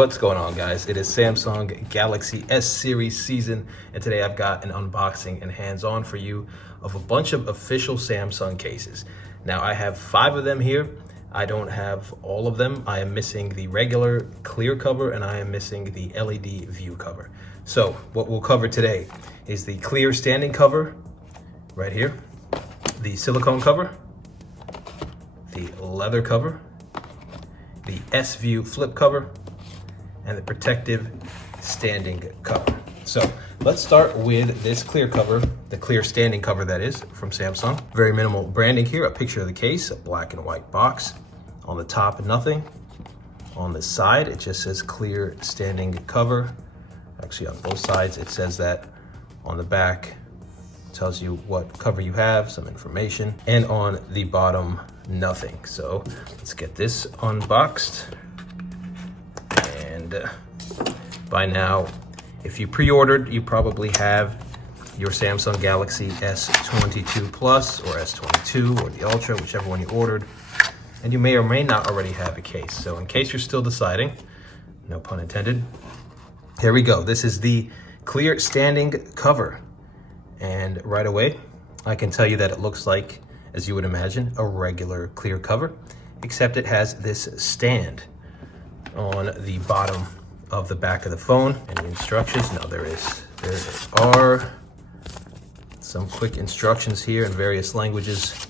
What's going on, guys? It is Samsung Galaxy S series season, and today I've got an unboxing and hands-on for you of a bunch of official Samsung cases. Now I have 5 of them here. I don't have all of them. I am missing the regular clear cover and I am missing the LED view cover. So what we'll cover today is the clear standing cover right here, the silicone cover, the leather cover, the S view flip cover, and the protective standing cover. So let's start with this clear cover, the clear standing cover that is, from Samsung. Very minimal branding here, a picture of the case, a black and white box. On the top, nothing. On the side, it just says clear standing cover. Actually, on both sides, it says that. On the back, it tells you what cover you have, some information. And on the bottom, nothing. So let's get this unboxed. And by now, if you pre-ordered, you probably have your Samsung Galaxy S22 Plus or S22 or the Ultra, whichever one you ordered. And you may or may not already have a case. So in case you're still deciding, no pun intended, here we go. This is the clear standing cover. And right away, I can tell you that it looks like, as you would imagine, a regular clear cover, except it has this stand on the bottom of the back of the phone. Any instructions? No, there are some quick instructions here in various languages,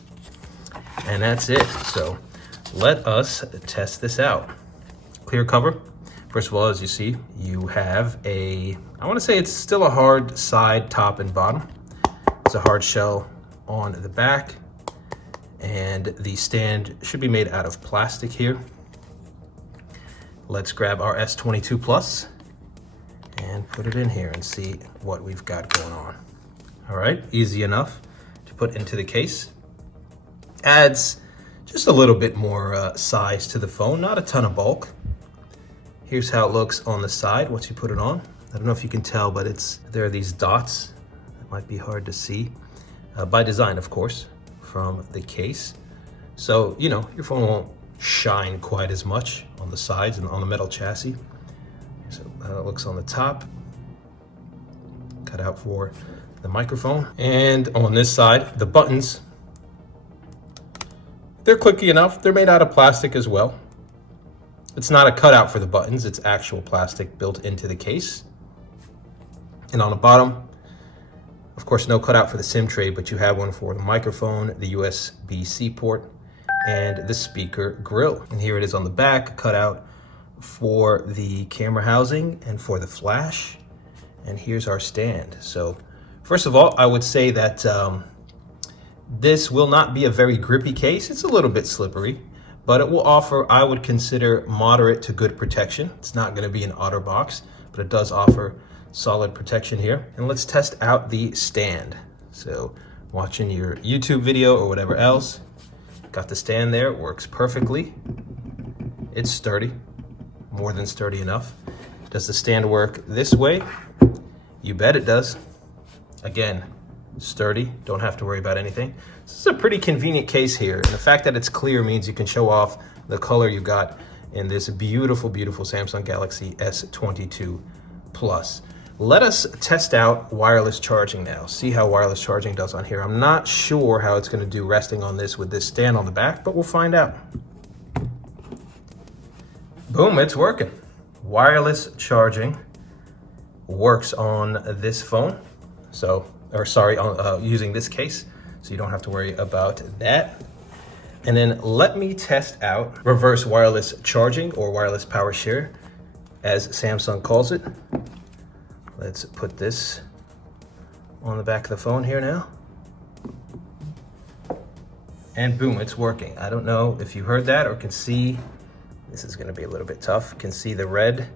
and that's it. So let us test this out. Clear cover. First of all, as you see, you have I want to say it's still a hard side, top and bottom. It's a hard shell on the back, and the stand should be made out of plastic here. Let's grab our S22 Plus and put it in here and see what we've got going on. All right, easy enough to put into the case. Adds just a little bit more size to the phone, not a ton of bulk. Here's how it looks on the side once you put it on. I don't know if you can tell, but there are these dots. It might be hard to see. By design, of course, from the case. So, you know, your phone won't shine quite as much on the sides and on the metal chassis. So how it looks on the top. Cut out for the microphone. And on this side, the buttons, they're clicky enough. They're made out of plastic as well. It's not a cutout for the buttons, it's actual plastic built into the case. And on the bottom, of course, no cutout for the SIM tray, but you have one for the microphone, the USB-C port, and the speaker grill. And here it is on the back, cutout for the camera housing and for the flash. And here's our stand. So first of all, I would say that this will not be a very grippy case. It's a little bit slippery, but it will offer, I would consider, moderate to good protection. It's not going to be an OtterBox, but it does offer solid protection here. And let's test out the stand. So watching your YouTube video or whatever else, got the stand there, works perfectly. It's sturdy, more than sturdy enough. Does the stand work this way? You bet it does. Again, sturdy, don't have to worry about anything. This is a pretty convenient case here, and the fact that it's clear means you can show off the color you got in this beautiful, beautiful Samsung Galaxy S22 Plus. Let us test out wireless charging now. See how wireless charging does on here. I'm not sure how it's going to do resting on this with this stand on the back, but we'll find out. Boom, it's working. Wireless charging works on this phone. Using this case, so you don't have to worry about that. And then let me test out reverse wireless charging, or wireless power share, as Samsung calls it. Let's put this on the back of the phone here now. And boom, it's working. I don't know if you heard that or can see, this is gonna be a little bit tough, can see the red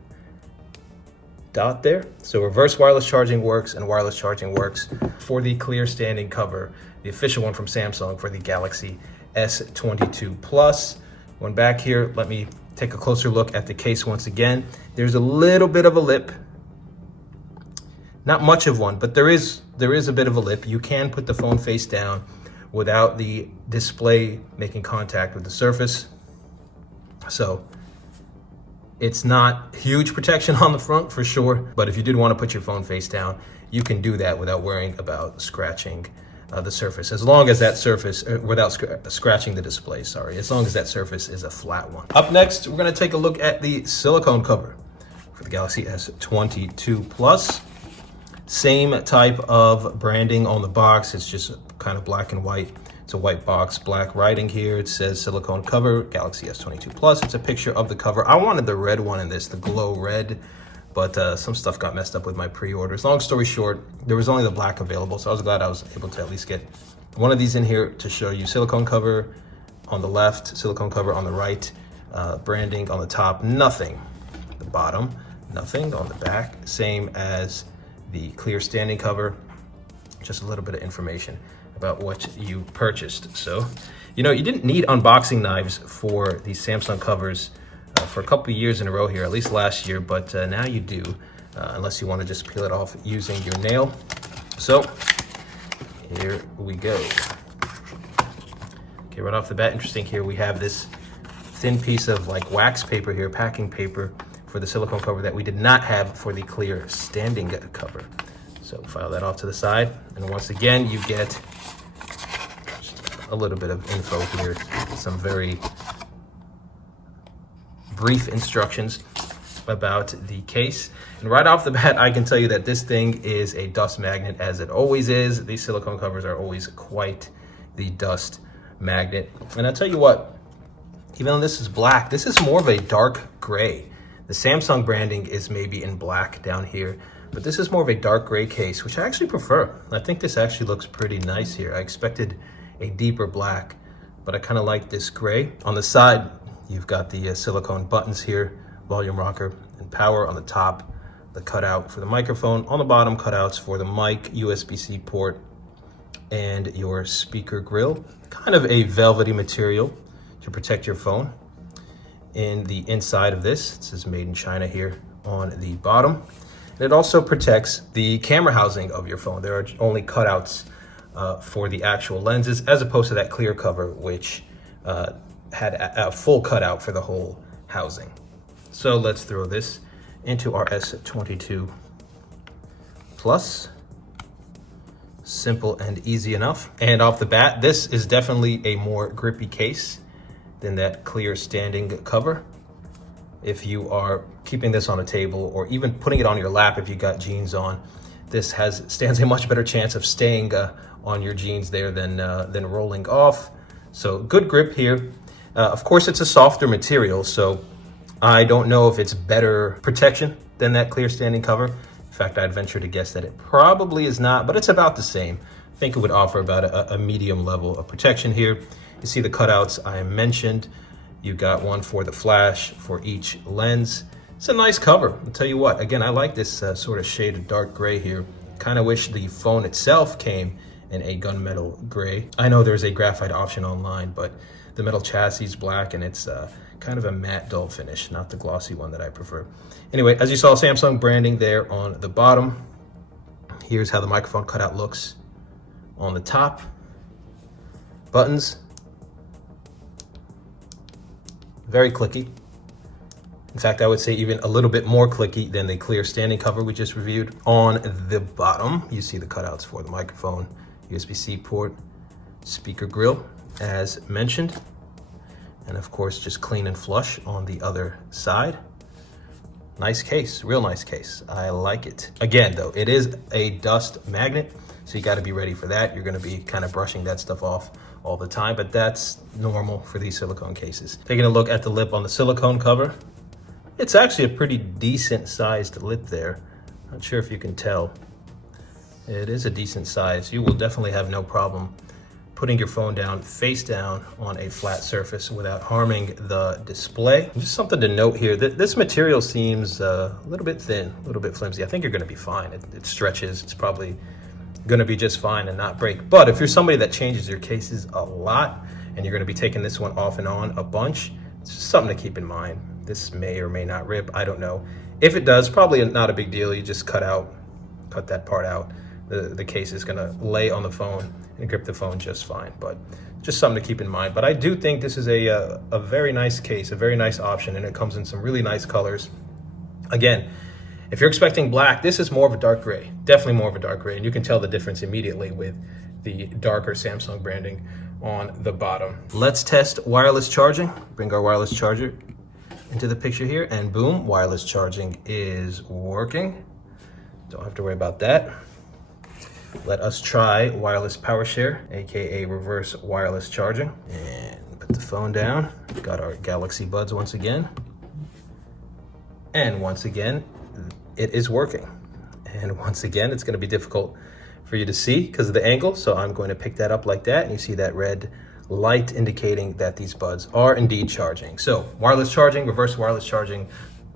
dot there. So reverse wireless charging works, and wireless charging works for the clear standing cover, the official one from Samsung for the Galaxy S22 Plus. Going back here, let me take a closer look at the case once again. There's a little bit of a lip. Not much of one, but there is a bit of a lip. You can put the phone face down without the display making contact with the surface. So It's not huge protection on the front for sure, but if you did want to put your phone face down, you can do that without worrying about scratching the surface, as long as that surface, without scratching the display, sorry, as long as that surface is a flat one. Up next, we're going to take a look at the silicone cover for the Galaxy S22 Plus. Same type of branding on the box. It's just kind of black and white. It's a white box, black writing here. It says silicone cover, Galaxy S22 Plus. It's a picture of the cover. I wanted the red one in this, the glow red, but some stuff got messed up with my pre-orders. Long story short, there was only the black available, so I was glad I was able to at least get one of these in here to show you silicone cover on the left, silicone cover on the right, branding on the top, nothing. The bottom, nothing on the back, same as the clear standing cover, just a little bit of information about what you purchased. So, you know, you didn't need unboxing knives for these Samsung covers for a couple of years in a row here, at least last year, but now you do, unless you want to just peel it off using your nail. So here we go. Okay, right off the bat, interesting here, we have this thin piece of like wax paper here, packing paper for the silicone cover that we did not have for the clear standing cover. So file that off to the side. And once again, you get a little bit of info here, some very brief instructions about the case. And right off the bat, I can tell you that this thing is a dust magnet, as it always is. These silicone covers are always quite the dust magnet. And I'll tell you what, even though this is black, this is more of a dark gray. The Samsung branding is maybe in black down here, but this is more of a dark gray case, which I actually prefer. I think this actually looks pretty nice here. I expected a deeper black, but I kind of like this gray. On the side, you've got the silicone buttons here, volume rocker and power on the top, the cutout for the microphone. On the bottom, cutouts for the mic, USB-C port, and your speaker grill. Kind of a velvety material to protect your phone. In the inside of this, it says made in China here on the bottom. And it also protects the camera housing of your phone. There are only cutouts for the actual lenses, as opposed to that clear cover, which had a full cutout for the whole housing. So let's throw this into our S22 Plus. Simple and easy enough. And off the bat, this is definitely a more grippy case than that clear standing cover. If you are keeping this on a table or even putting it on your lap if you got jeans on, this stands a much better chance of staying on your jeans there than rolling off. So good grip here. Of course, it's a softer material, so I don't know if it's better protection than that clear standing cover. In fact, I'd venture to guess that it probably is not, but it's about the same. I think it would offer about a medium level of protection here. You see the cutouts I mentioned. You got one for the flash for each lens. It's a nice cover. I'll tell you what, again, I like this sort of shade of dark gray here. Kind of wish the phone itself came in a gunmetal gray. I know there's a graphite option online, but the metal chassis is black and it's kind of a matte dull finish, not the glossy one that I prefer. Anyway, as you saw, Samsung branding there on the bottom. Here's how the microphone cutout looks on the top. Buttons. Very clicky. In fact, I would say even a little bit more clicky than the clear standing cover we just reviewed. On the bottom, you see the cutouts for the microphone, USB-C port, speaker grill, as mentioned. And of course, just clean and flush on the other side. Nice case, real nice case. I like it. Again, though, it is a dust magnet, so you got to be ready for that. You're going to be kind of brushing that stuff off all the time, but that's normal for these silicone cases. Taking a look at the lip on the silicone cover, it's actually a pretty decent sized lip there. Not sure if you can tell. It is a decent size. You will definitely have no problem putting your phone down face down on a flat surface without harming the display. Just something to note here, that this material seems a little bit thin, a little bit flimsy. I think you're going to be fine. It stretches. It's probably going to be just fine and not break. But if you're somebody that changes your cases a lot and you're going to be taking this one off and on a bunch, it's just something to keep in mind. This may or may not rip. I don't know. If it does, probably not a big deal. You just cut that part out the case is gonna lay on the phone and grip the phone just fine. But just something to keep in mind. But I do think this is a very nice case, a very nice option, and it comes in some really nice colors. Again, if you're expecting black, this is more of a dark gray, definitely more of a dark gray, and you can tell the difference immediately with the darker Samsung branding on the bottom. Let's test wireless charging. Bring our wireless charger into the picture here, and boom, wireless charging is working. Don't have to worry about that. Let us try wireless power share, aka reverse wireless charging. And put the phone down. Got our Galaxy Buds once again. And once again, it is working. And once again, it's gonna be difficult for you to see because of the angle. So I'm going to pick that up like that. And you see that red light indicating that these buds are indeed charging. So wireless charging, reverse wireless charging,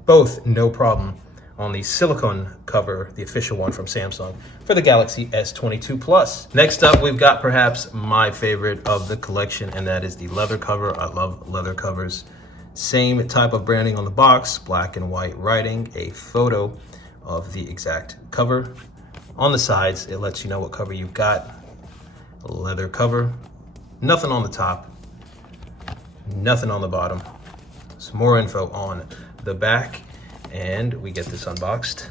both no problem on the silicone cover, the official one from Samsung for the Galaxy S22 Plus. Next up, we've got perhaps my favorite of the collection, and that is the leather cover. I love leather covers. Same type of branding on the box, black and white writing, a photo of the exact cover. On the sides, it lets you know what cover you've got. A leather cover, nothing on the top, nothing on the bottom. Some more info on the back, and we get this unboxed.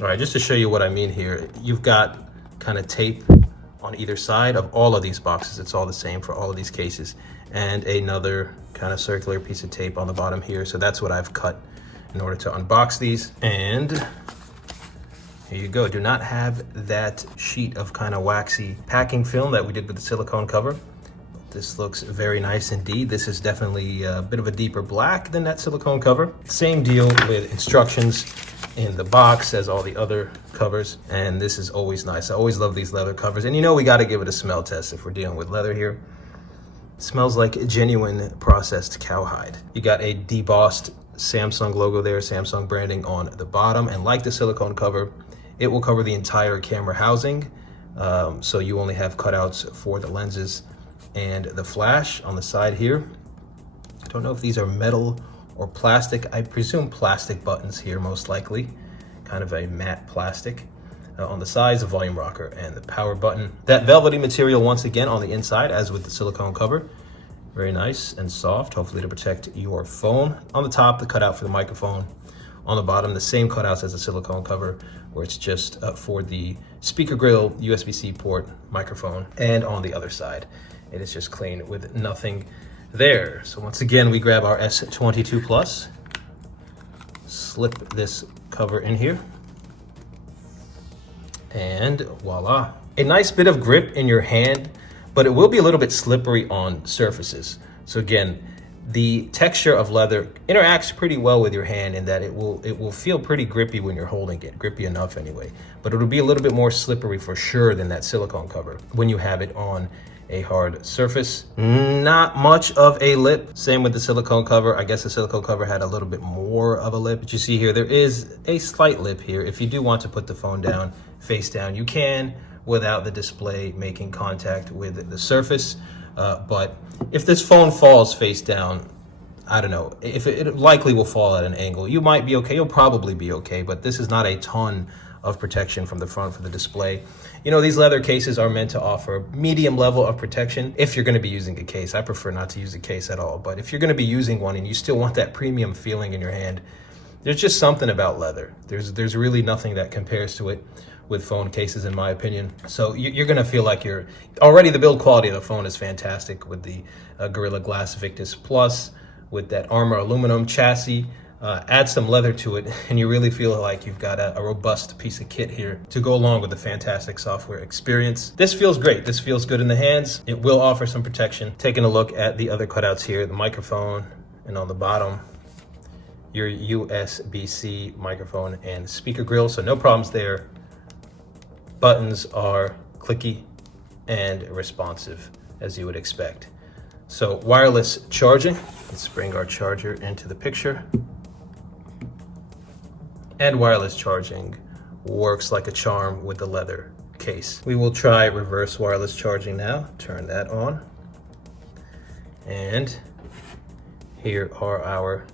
All right, just to show you what I mean here, you've got kind of tape on either side of all of these boxes. It's all the same for all of these cases, and another kind of circular piece of tape on the bottom here. So that's what I've cut in order to unbox these. And here you go. Do not have that sheet of kind of waxy packing film that we did with the silicone cover. This looks very nice indeed. This is definitely a bit of a deeper black than that silicone cover. Same deal with instructions in the box as all the other covers, and this is always nice. I always love these leather covers, and you know we got to give it a smell test if we're dealing with leather here. It smells like genuine processed cowhide. You got a debossed Samsung logo there, Samsung branding on the bottom, and like the silicone cover, it will cover the entire camera housing, so you only have cutouts for the lenses and the flash on the side here. I don't know if these are metal or plastic. I presume plastic buttons here, most likely. Kind of a matte plastic. On the sides, the volume rocker and the power button. That velvety material once again on the inside, as with the silicone cover. Very nice and soft, hopefully to protect your phone. On the top, the cutout for the microphone. On the bottom, the same cutouts as the silicone cover, where it's just for the speaker grill, USB-C port, microphone. And on the other side, it is just clean with nothing there. So once again, we grab our S22 Plus, slip this cover in here, and voila. A nice bit of grip in your hand, but it will be a little bit slippery on surfaces. So again, the texture of leather interacts pretty well with your hand in that it will feel pretty grippy when you're holding it, grippy enough anyway, but it'll be a little bit more slippery for sure than that silicone cover when you have it on a hard surface. Not much of a lip. Same with the silicone cover. I guess the silicone cover had a little bit more of a lip. But you see here, there is a slight lip here. If you do want to put the phone down, face down, you can without the display making contact with the surface. But if this phone falls face down, I don't know, if it likely will fall at an angle. You might be okay, you'll probably be okay, but this is not a ton of protection from the front for the display. You know, these leather cases are meant to offer medium level of protection if you're gonna be using a case. I prefer not to use a case at all, but if you're gonna be using one and you still want that premium feeling in your hand, there's just something about leather. There's really nothing that compares to it with phone cases, in my opinion. So you're gonna feel like you're, already the build quality of the phone is fantastic with the Gorilla Glass Victus Plus, with that Armor aluminum chassis. Add some leather to it and you really feel like you've got a robust piece of kit here to go along with the fantastic software experience. This feels great. This feels good in the hands. It will offer some protection. Taking a look at the other cutouts here, the microphone, and on the bottom, your USB-C microphone and speaker grill. So no problems there. Buttons are clicky and responsive as you would expect. So wireless charging. Let's bring our charger into the picture. And wireless charging works like a charm with the leather case. We will try reverse wireless charging now. Turn that on. And here are our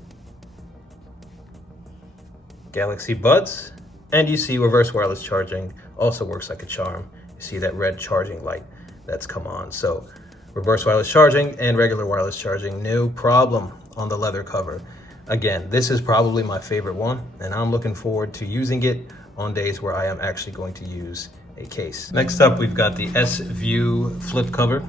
Galaxy Buds, and you see reverse wireless charging also works like a charm. You see that red charging light that's come on. So reverse wireless charging and regular wireless charging, no problem on the leather cover. Again, this is probably my favorite one, and I'm looking forward to using it on days where I am actually going to use a case. Next up, we've got the S-View flip cover.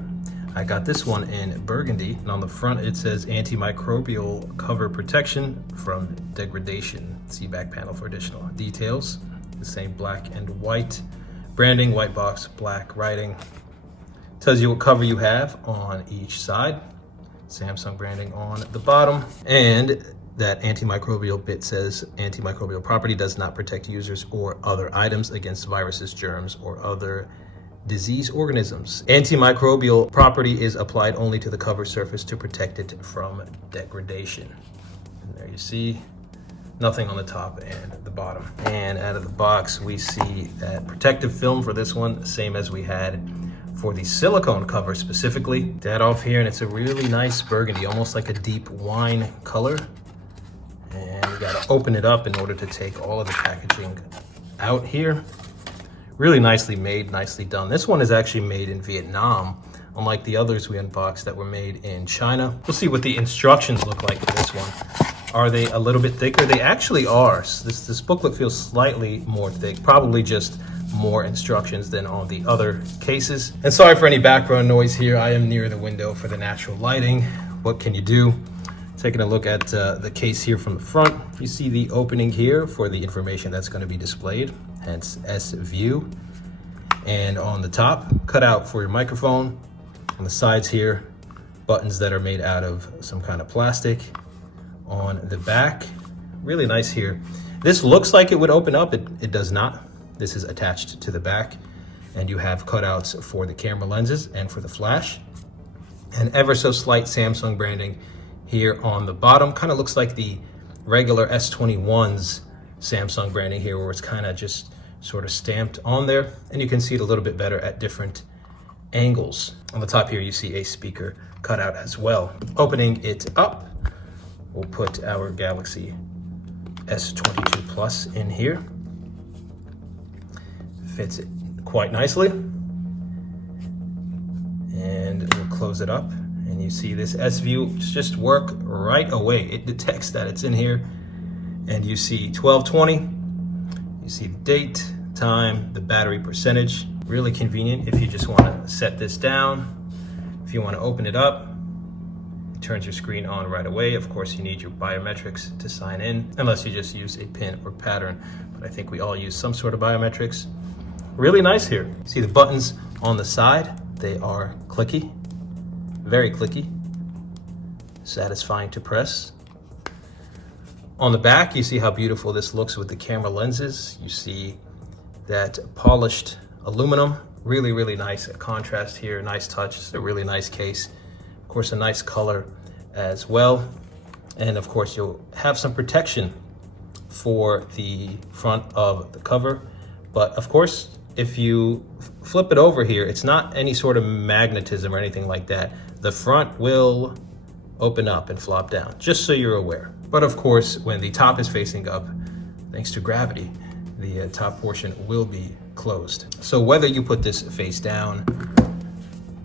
I got this one in burgundy, and on the front it says antimicrobial cover protection from degradation. See back panel for additional details. The same black and white branding, white box, black writing. Tells you what cover you have on each side. Samsung branding on the bottom, and that antimicrobial bit says antimicrobial property does not protect users or other items against viruses, germs, or other disease organisms. Antimicrobial property is applied only to the cover surface to protect it from degradation. And there you see nothing on the top and the bottom. And out of the box, we see that protective film for this one, same as we had for the silicone cover specifically. That off here, and it's a really nice burgundy, almost like a deep wine color. And you gotta open it up in order to take all of the packaging out here. Really nicely made, nicely done. This one is actually made in Vietnam, unlike the others we unboxed that were made in China. We'll see what the instructions look like for this one. Are they a little bit thicker? They actually are. This booklet feels slightly more thick, probably just more instructions than on the other cases. And sorry for any background noise here. I am near the window for the natural lighting. What can you do? Taking a look at the case here from the front, you see the opening here for the information that's going to be displayed, hence S-View. And on the top, cutout for your microphone. On the sides here, buttons that are made out of some kind of plastic. On the back, really nice here. This looks like it would open up, it does not. This is attached to the back, and you have cutouts for the camera lenses and for the flash. And ever so slight Samsung branding here on the bottom. Kind of looks like the regular S21's Samsung branding here, where it's kind of just sort of stamped on there, and you can see it a little bit better at different angles. On the top here, you see a speaker cutout as well. Opening it up, we'll put our Galaxy S22 Plus in here. Fits it quite nicely. And we'll close it up. And you see this S-View just work right away. It detects that it's in here. And you see 1220. You see the date, time, the battery percentage. Really convenient if you just want to set this down. If you want to open it up, it turns your screen on right away. Of course, you need your biometrics to sign in, unless you just use a pin or pattern. But I think we all use some sort of biometrics. Really nice here. See the buttons on the side? They are clicky. Very clicky, satisfying to press. On the back, you see how beautiful this looks with the camera lenses. You see that polished aluminum, really, really nice contrast here, nice touch. It's a really nice case. Of course, a nice color as well. And of course, you'll have some protection for the front of the cover. But of course, if you flip it over here, it's not any sort of magnetism or anything like that. The front will open up and flop down, just so you're aware. But of course, when the top is facing up, thanks to gravity, the top portion will be closed. So whether you put this face down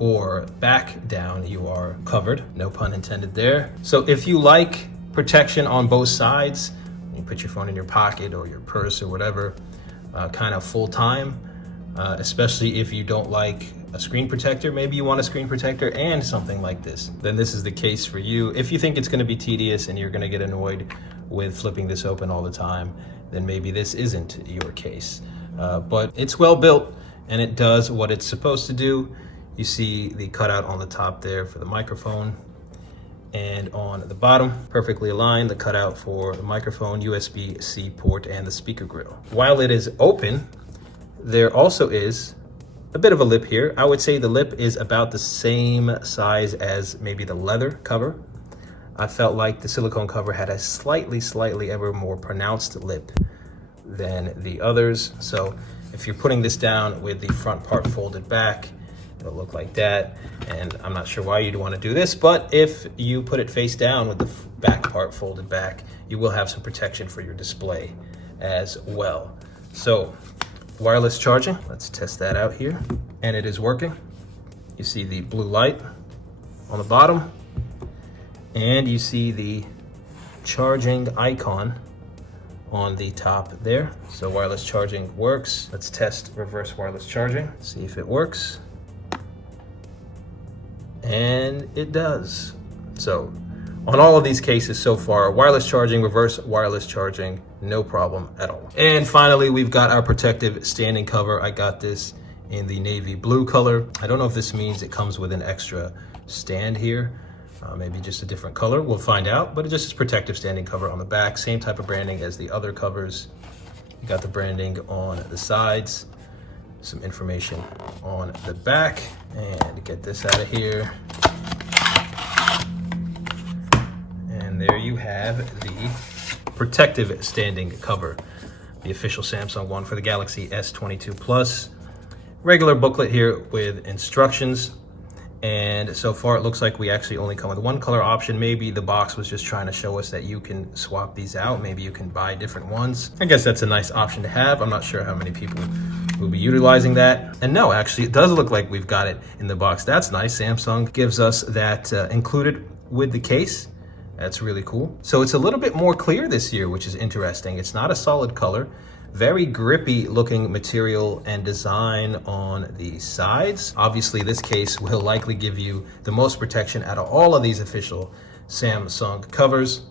or back down, you are covered, no pun intended there. So if you like protection on both sides, you put your phone in your pocket or your purse or whatever, kind of full time, especially if you don't like a screen protector, maybe you want a screen protector and something like this, then this is the case for you. If you think it's going to be tedious and you're going to get annoyed with flipping this open all the time, then maybe this isn't your case. But it's well built and it does what it's supposed to do. You see the cutout on the top there for the microphone, and on the bottom, perfectly aligned, the cutout for the microphone, USB-C port, and the speaker grill. While it is open, there also is a bit of a lip here. I would say the lip is about the same size as maybe the leather cover. I felt like the silicone cover had a slightly ever more pronounced lip than the others. So if you're putting this down with the front part folded back, it'll look like that. And I'm not sure why you'd want to do this, but if you put it face down with the back part folded back, you will have some protection for your display as well. So wireless charging, let's test that out here. And it is working. You see the blue light on the bottom, and you see the charging icon on the top there. So wireless charging works. Let's test reverse wireless charging, see if it works. And it does. So on all of these cases so far, wireless charging, reverse wireless charging, no problem at all. And finally, we've got our protective standing cover. I got this in the navy blue color. I don't know if this means it comes with an extra stand here, maybe just a different color. We'll find out, but it just is protective standing cover on the back. Same type of branding as the other covers. You got the branding on the sides, some information on the back, and get this out of here. And there you have the protective standing cover, the official Samsung one for the Galaxy S22 Plus. Regular booklet here with instructions. And so far it looks like we actually only come with one color option. Maybe the box was just trying to show us that you can swap these out. Maybe you can buy different ones. I guess that's a nice option to have. I'm not sure how many people will be utilizing that. And no, actually it does look like we've got it in the box. That's nice. Samsung gives us that included with the case. That's really cool. So it's a little bit more clear this year, which is interesting. It's not a solid color. Very grippy looking material and design on the sides. Obviously, this case will likely give you the most protection out of all of these official Samsung covers.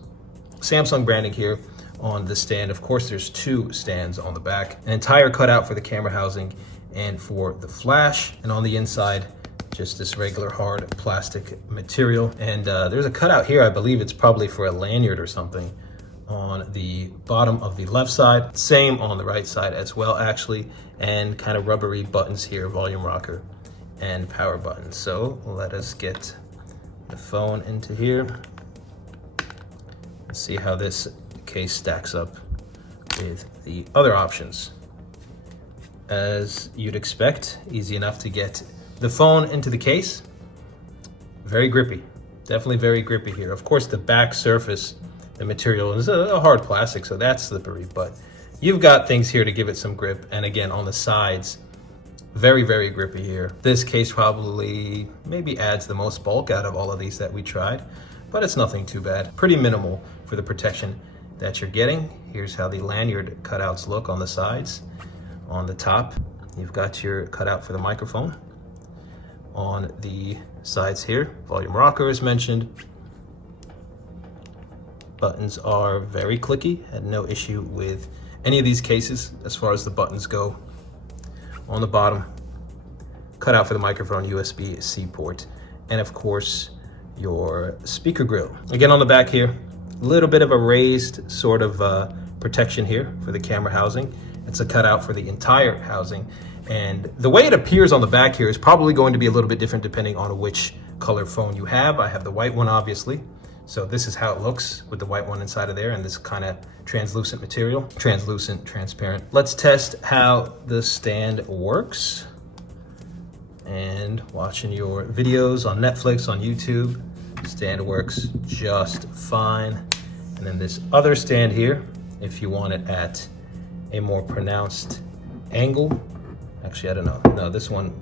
Samsung branding here on the stand. Of course, there's two stands on the back. An entire cutout for the camera housing and for the flash. And on the inside, just this regular hard plastic material. And there's a cutout here. I believe it's probably for a lanyard or something on the bottom of the left side. Same on the right side as well, actually. And kind of rubbery buttons here, volume rocker and power buttons. So let us get the phone into here and see how this case stacks up with the other options. As you'd expect, easy enough to get the phone into the case. Very grippy, definitely very grippy here. Of course, the back surface, the material is a hard plastic, so that's slippery, but you've got things here to give it some grip. And again, on the sides, very, very grippy here. This case probably maybe adds the most bulk out of all of these that we tried, but it's nothing too bad. Pretty minimal for the protection that you're getting. Here's how the lanyard cutouts look on the sides. On the top, you've got your cutout for the microphone. On the sides here, volume rocker is mentioned. Buttons are very clicky, had no issue with any of these cases as far as the buttons go. On the bottom, cutout for the microphone, USB-C port, and of course, your speaker grill. Again, on the back here, a little bit of a raised sort of protection here for the camera housing. It's a cutout for the entire housing. And the way it appears on the back here is probably going to be a little bit different depending on which color phone you have. I have the white one, obviously. So this is how it looks with the white one inside of there and this kind of translucent material. Translucent, transparent. Let's test how the stand works. And watching your videos on Netflix, on YouTube, stand works just fine. And then this other stand here, if you want it at a more pronounced angle. Actually, I don't know. No, this one,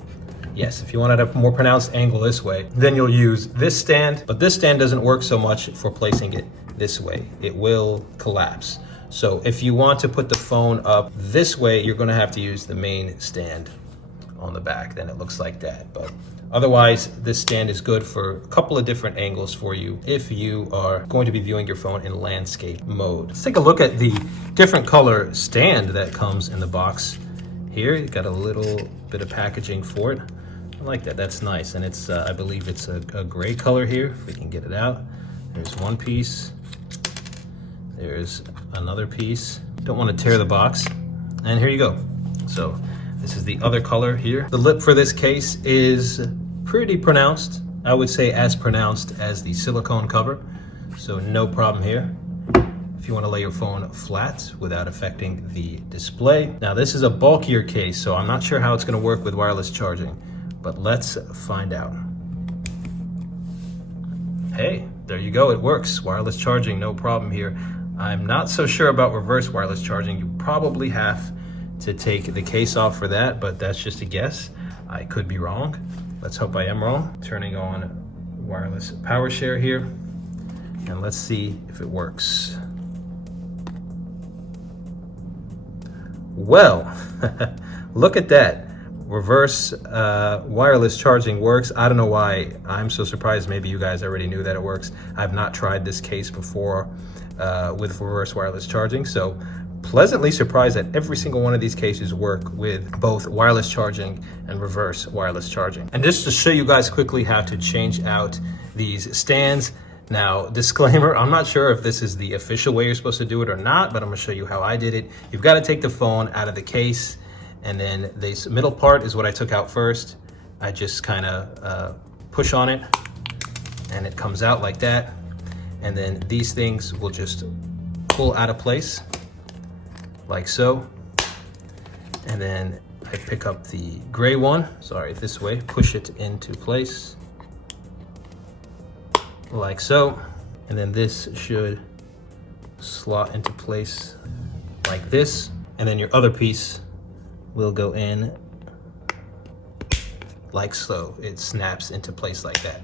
yes, if you want it at a more pronounced angle this way, then you'll use this stand. But this stand doesn't work so much for placing it this way. It will collapse. So if you want to put the phone up this way, you're going to have to use the main stand on the back. Then it looks like that. But otherwise, this stand is good for a couple of different angles for you if you are going to be viewing your phone in landscape mode. Let's take a look at the different color stand that comes in the box. Here, you got a little bit of packaging for it. I like that, that's nice. And it's, I believe it's a gray color here, if we can get it out. There's one piece, there's another piece. Don't want to tear the box. And here you go. So this is the other color here. The lip for this case is pretty pronounced. I would say as pronounced as the silicone cover. So no problem here. If you want to lay your phone flat without affecting the display. Now this is a bulkier case, so I'm not sure how it's going to work with wireless charging, but let's find out. Hey, there you go, it works. Wireless charging, no problem here. I'm not so sure about reverse wireless charging. You probably have to take the case off for that, but that's just a guess. I could be wrong. Let's hope I am wrong. Turning on wireless power share here, and let's see if it works. Well, look at that. Reverse wireless charging works. I don't know why I'm so surprised. Maybe you guys already knew that it works. I've not tried this case before with reverse wireless charging, so pleasantly surprised that every single one of these cases work with both wireless charging and reverse wireless charging. And just to show you guys quickly how to change out these stands. Now, disclaimer, I'm not sure if this is the official way you're supposed to do it or not, but I'm gonna show you how I did it. You've got to take the phone out of the case, and then this middle part is what I took out first. I just kind of push on it, and it comes out like that. And then these things will just pull out of place, like so. And then I pick up the gray one, sorry, this way, push it into place, like so. And then this should slot into place like this. And then your other piece will go in like so. It snaps into place like that.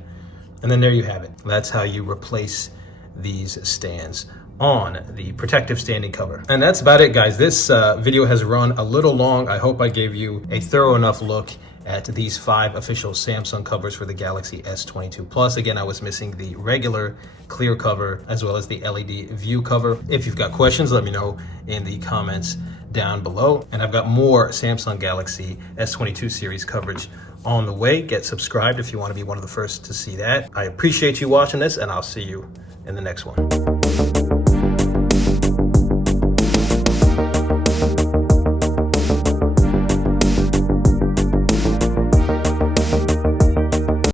And then there you have it. That's how you replace these stands on the protective standing cover. And that's about it, guys. This video has run a little long. I hope I gave you a thorough enough look at these 5 official Samsung covers for the Galaxy S22 Plus. Again, I was missing the regular clear cover as well as the LED view cover. If you've got questions, let me know in the comments down below. And I've got more Samsung Galaxy S22 series coverage on the way. Get subscribed if you want to be one of the first to see that. I appreciate you watching this, and I'll see you in the next one.